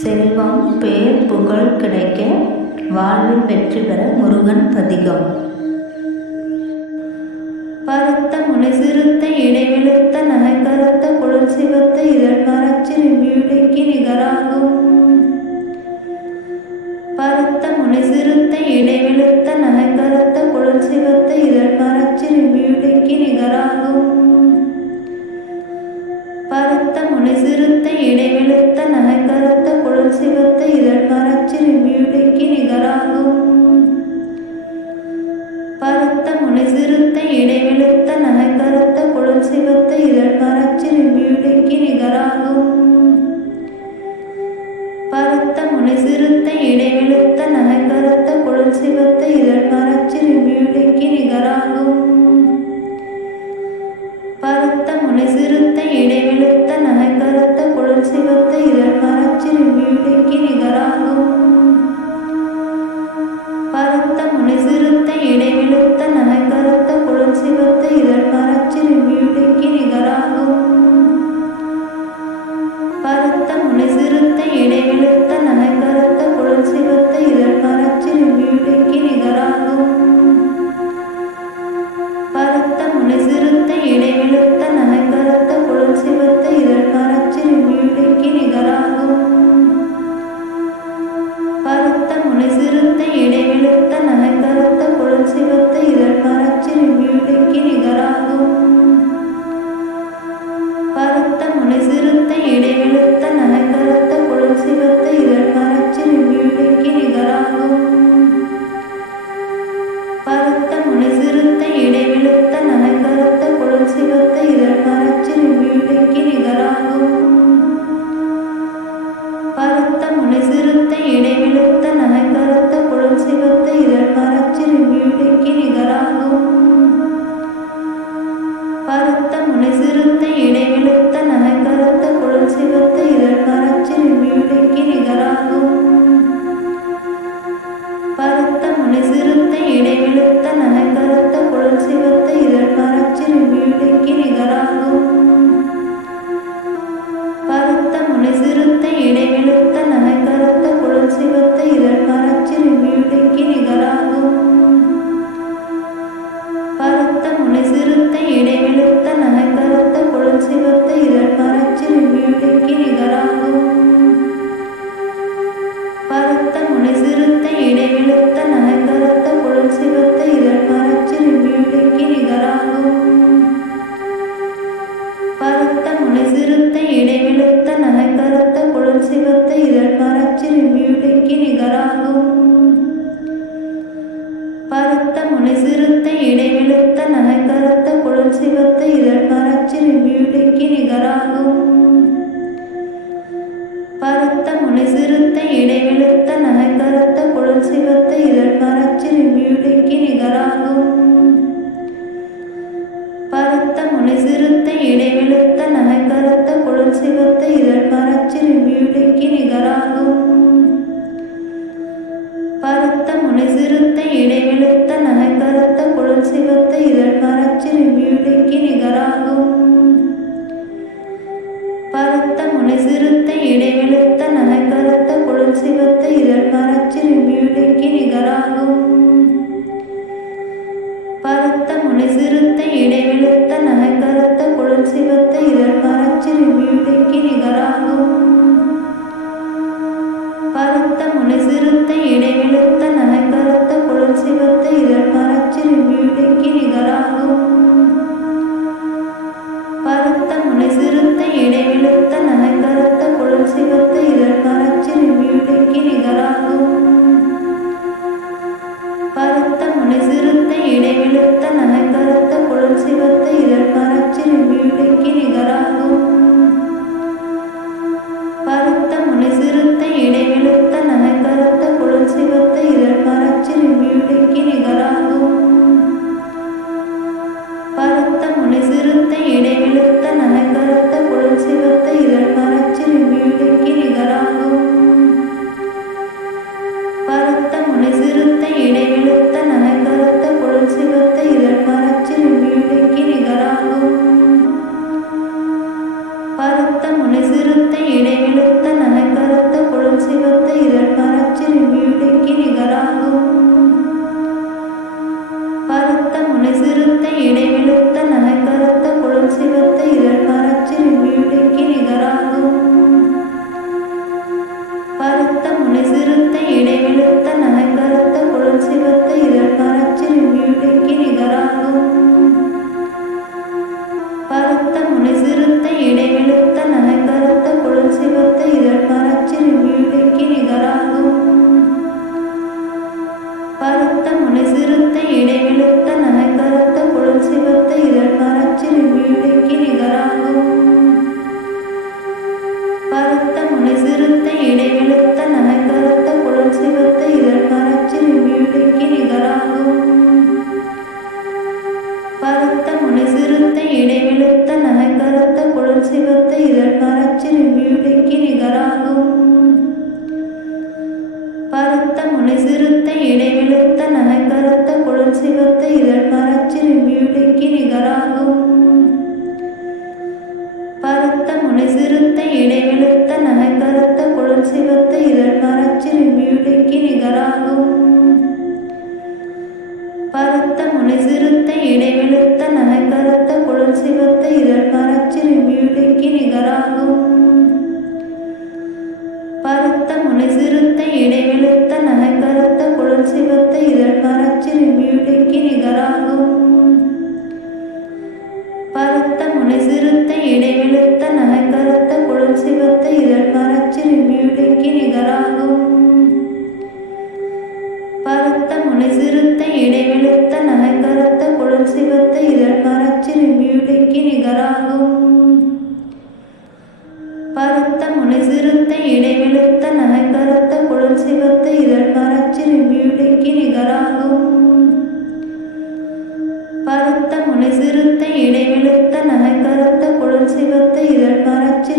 செல்வம் பேர் புகழ் கிடைக்க வாழ்வில் வெற்றி பெற முருகன் பதிகம். பருத்த முனை சிறுத்த இடைவெளுத்த நகைக்கருத்த குளிர் சிவத்த இதழ் மரச்சிறுமியுடைக்கு நிகராகும். பருத்த முனை சிறுத்த இடைவெளுத்த நகைக்கருத்த குளிர் சிவத்த இதழ் மரச்சிறுமியுடைக்கு நிகராகும். பருத்த இடைவெளுத்த நகைக்கருத்த குழல் சிவத்த இதழ் மரச்சிறுமியுடைக்கு நிகராகும். பருத்த முனிசிறுத்த இடைவெளுத்த நகைக்கருத்த குழல் சிவத்த இதழ் மரச்சிறுமியுடைக்கு நிகராகும். பருத்த முனிசிறுத்த இடைவெளுத்த நகைக்கருத்த குழல் சிவத்த இதழ் மரச்சிறுமியுடைக்கு நிகராகும். சிறுத்த இடைவெளுத்த நகைக்கருத்த குழல் சிவத்த பருத்த முனை சிறுத்த இடைவெளுத்த நகைக்கருத்த குழல் சிவத்த இதழ் மரச்சிறுமியுடைக்கு நிகராகும். பருத்த முனை சிறுத்த இடைவெளுத்த நகைக்கருத்த குழல் சிவத்த இதழ் மரச்சிறுமியுடைக்கு நிகராகும். பருத்த முனை சிறுத்த இடைவெளுத்த நகைக்கருத்த குழல் சிவத்த இதழ் மறைச்சி நிகராகும் இதழ் மரச்சிறுமியுடைக்கு நிகராகும். பருத்த முனை சிறுத்த இடைவெளுத்த நகைக்கருத்த குழல் சிவத்த இதழ் மரச்சிறுமியுடைக்கு நிகராகும். பருத்த முனை சிறுத்த இடை சிவத்த இதழ் மரச்சிறு வீழ்கைக்கு நிகராகும் பருத்த முளை சிறுத்த இடைவிழும் சிலிர்த்த இடைவிழுத்த நகைக்கருத்த குளிர் சிவத்த இதழ் மரச்சிறு வீழ்க்கு நிகராகும். பருத்த முளை சிறுத்த இடைவிழுத்த நகைக்கருத்த குளிர் சிவத்த இதழ் மரச்சிறு வீழ்க்கு நிகராகும். பருத்த முளை சிறுத்த இடைவிழுத்த நகைக்கருத்த குளிர் சிவத்த இதழ் மரச்சிறு வீழ்க்கு நிகராகும். பருத்த முளை சிறுத்த இடைவெளி சிவத்த இதழ் மரச்சிறு தெய்வத்தை இதழ் மரச்சி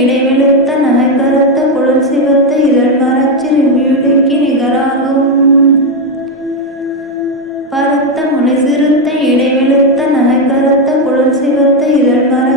இடைவெளுத்த நகைக்கரத்த குழல் சிவத்த இதழ் மரச்சி நிமியுடைக்கு நிகராகும். பரத்த முனை சிறுத்த இடைவெளுத்த நகைக்கரத்த குழல் சிவத்த இதழ் மர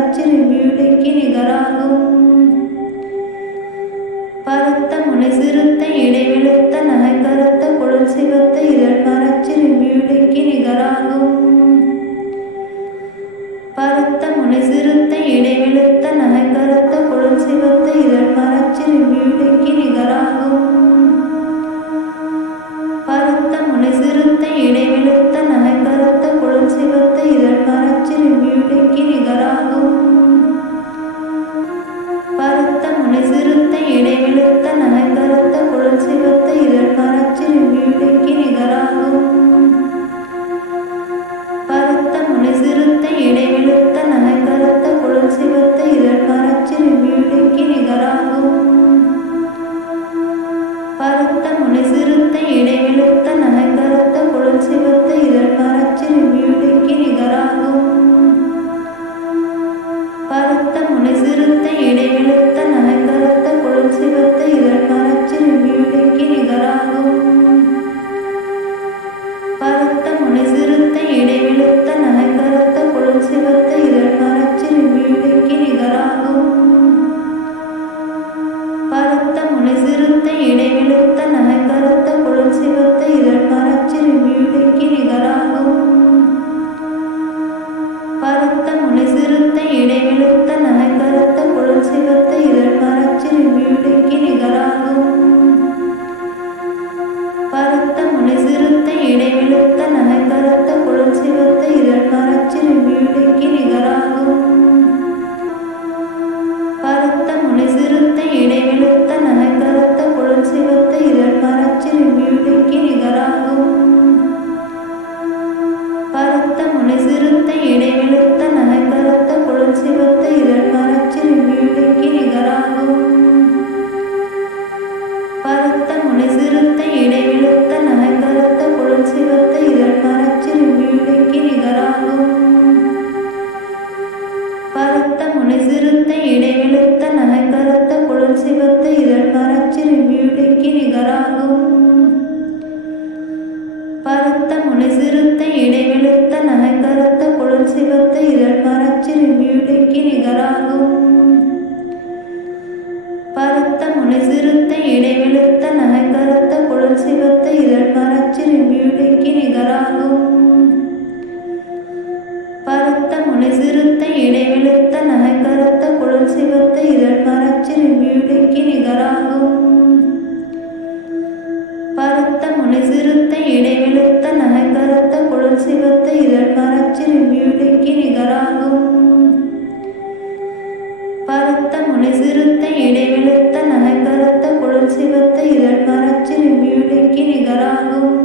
இடைவிழுத்த இடைவிழுத்த நகைக்கருத்த குழல் சிவத்த இதழ் மரச்சி விழிக்கு நிகராகும்.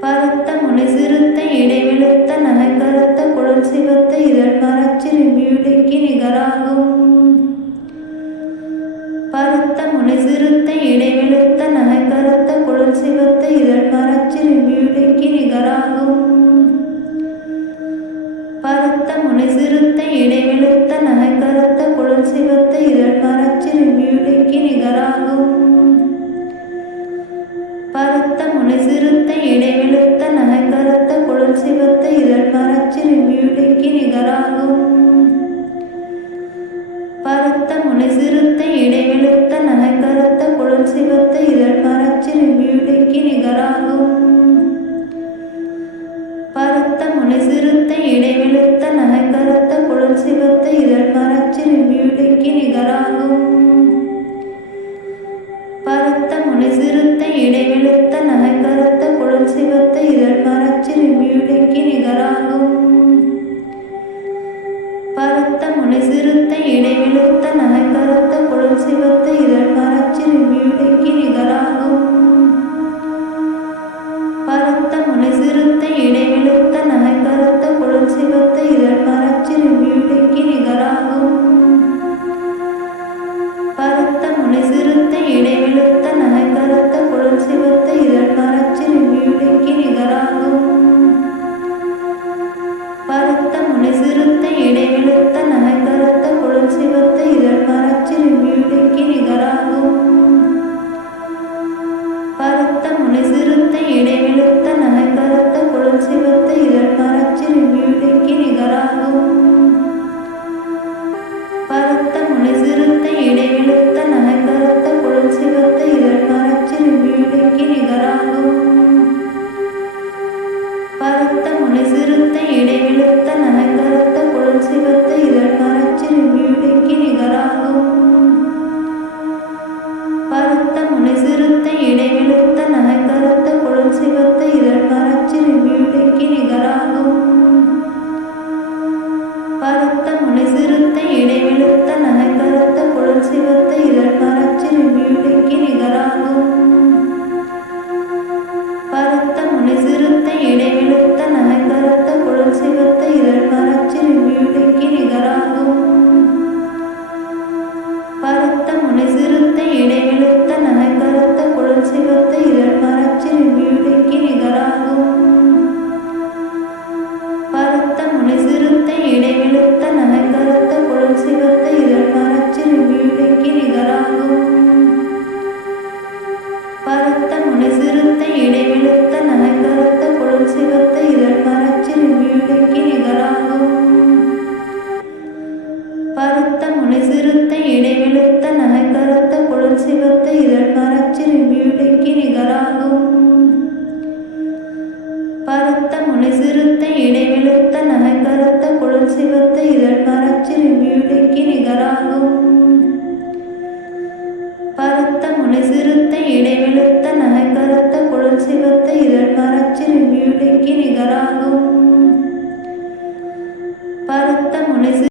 பருத்த மொழி சிறுத்த இடைவிழுத்த நகைக்கருத்த குழல் சிவத்த இதழ் மரச்சி விழிக்கு நிகராகும். பருத்த மொழி சிறுத்த இடைவிழுத்த நகைக்கருத்த குழல் சிவத்த இதழ் மரச்சி விழிக்கு நிகராகும்.